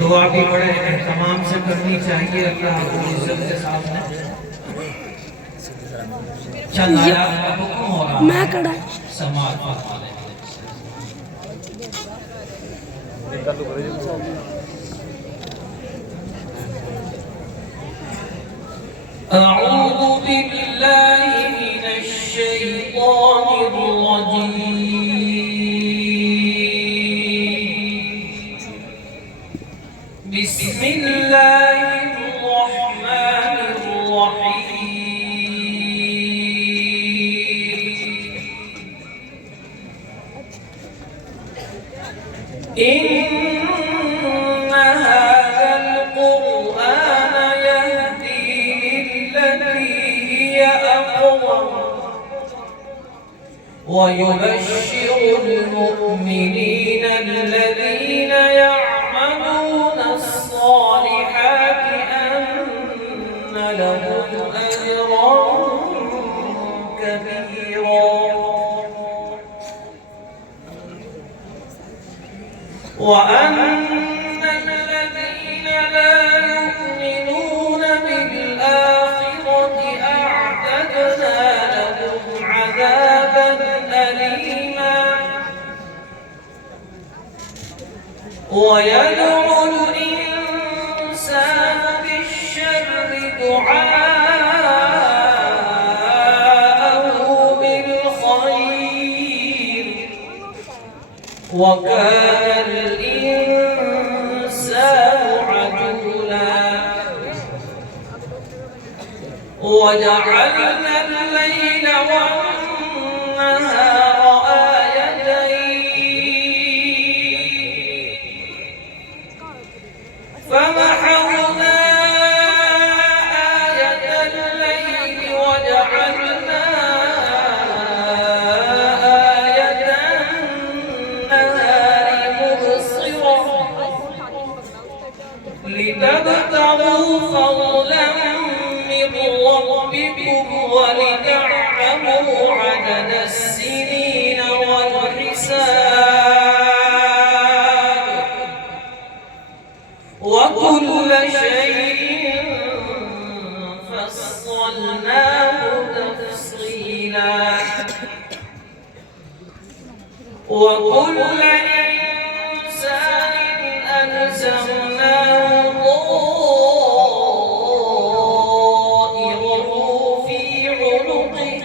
दुआ भी बड़े एहतमाम से करनी चाहिए अल्लाह को इज्जत के सामने। चंद आयात का हुक्म हो रहा मैं कड़ा समाज फरमा लें। أعوذ بالله من الشيطان الرجيم بسم الله الرحمن الرحيم إن هذا القرآن يهدي للتي هي أقوم ويبشر المؤمنين الذين يعملون الصالحات أن لهم أجرا كبيرا وأن الذين لا يؤمنون بالآخرة أعتدنا لهم عذابا أليما ويدعو الإنسان بالشر دعاءه بالخير وكان الإنسان عجولا وجعلنا الليل والنهار آيتين فمحونا آية الليل وجعلنا آية النهار مبصرة لتبتغوا فضلا من ربكم ولتعلموا عدد السنين والحساب وكل شيء فصلناه تفصيلا وكل إنسان ألزمناه طائره في عنقه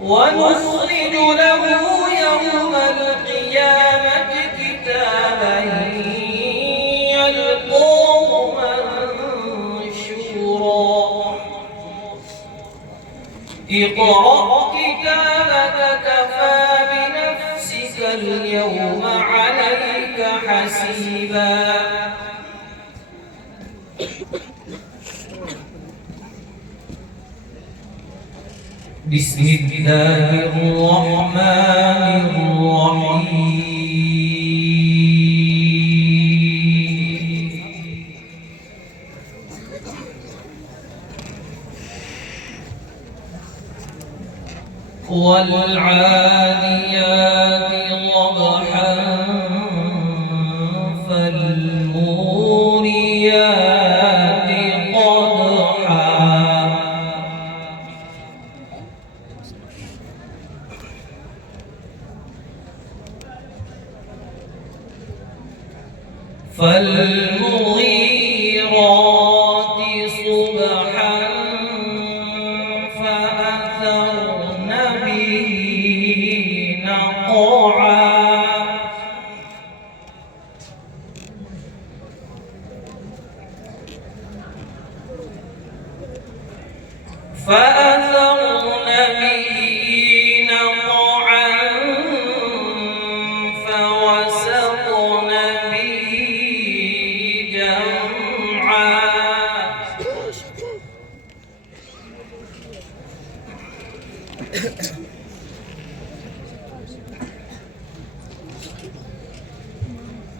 ونخرج له يوم القيامة كتابا يلقاه منشورا اقرأ كتابك كفى بنفسك اليوم عليك حسيبا بسم الله الرحمن الرحيم والعاديات ضبحا فالموريات قدحا فالمغيرات صبحا فأثرن به نقعا فأثرن به نقعا فوسطن به جمعا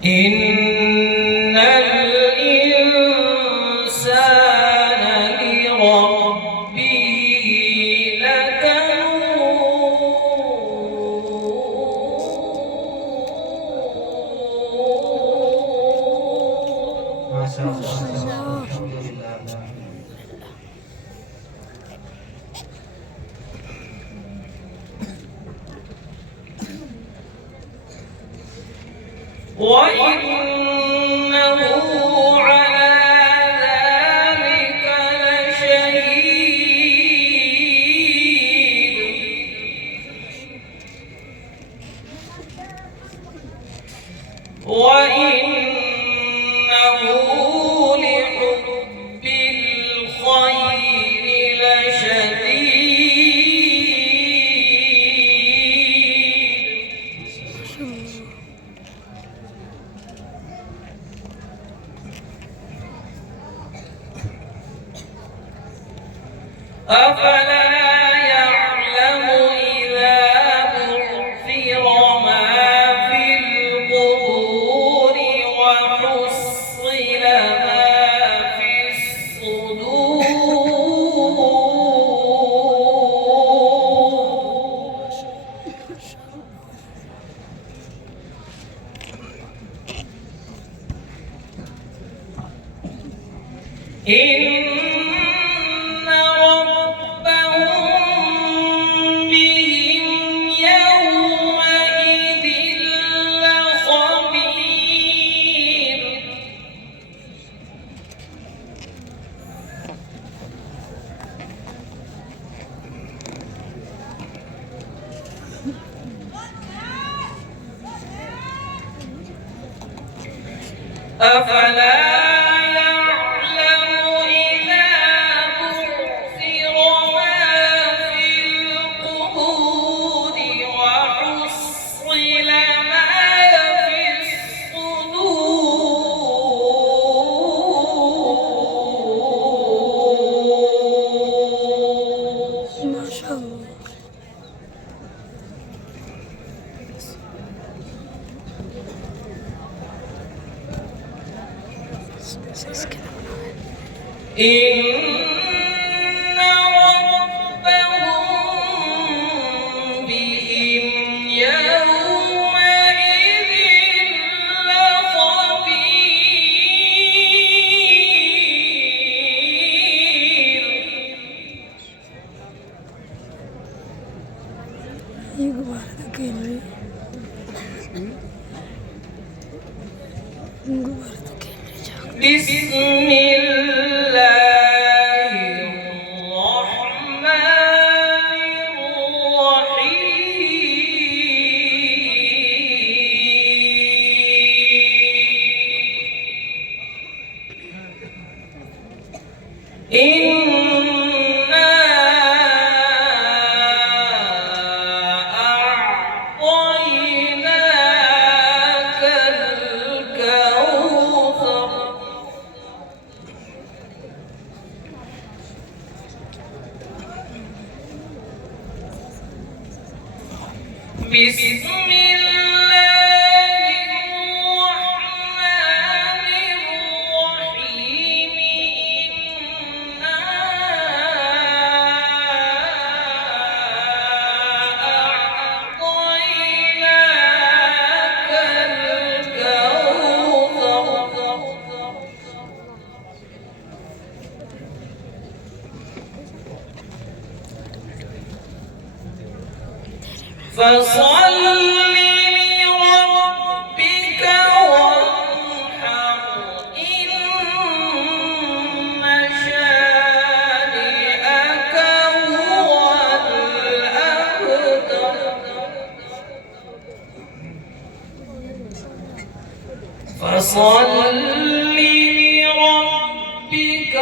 إن الإنسان لربه لكنود شاء الله. الحمد لله. وإنه على ذلك لشهيد وإنه لحب الخير لشديد. أفلا يعلم إذا بعثر ما في القبور وحصل ما في الصدور إن ربهم بهم يومئذ لخبير. أفلا إن ربهم بهم يومئذ لخبير. بسم الله الرحمن الرحيم. إنا أعطيناك الكوثر. بسم الله الرحمن الرحيم. إنا أعطيناك الكوثر. فصل لربك وانحر. إن شانئك هو الأبتر. فصل لربك